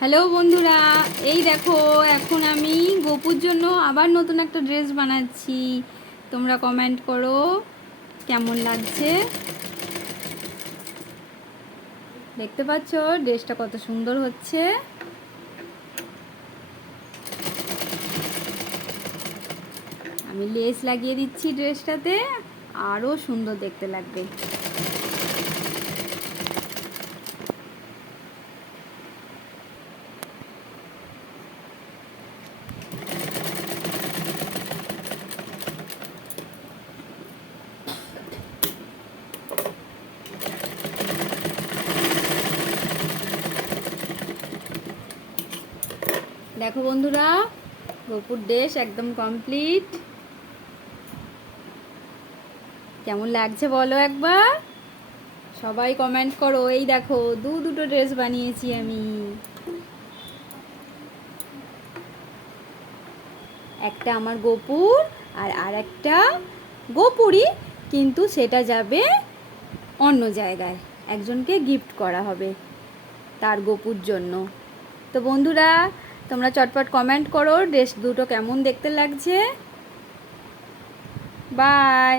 Hello বন্ধুরা। এই দেখো, এখন আমি গোপুর জন্য আবার নতুন একটা ড্রেস বানাচ্ছি। তোমরা কমেন্ট করো, কেমন লাগছে? দেখতে পাচ্ছ, ড্রেসটা কত সুন্দর হচ্ছে। আমি লেস লাগিয়ে দিচ্ছি ড্রেসটাতে আরও সুন্দর দেখতে লাগবে। দেখো বন্ধুরা, গোপুর ড্রেস একদম কমপ্লিট কেমন লাগছে বলো একবার? সবাই কমেন্ট করো। এই দেখো, দু দুটো ড্রেস বানিয়েছি আমি। একটা আমার গোপুর আর আর একটা গোপুরই, কিন্তু সেটা যাবে অন্য জায়গায়। একজনকে গিফট করা হবে তার গোপুর জন্য। তো বন্ধুরা তোমরা চটপট কমেন্ট করো ড্রেস দুটো কেমন দেখতে লাগছে। বাই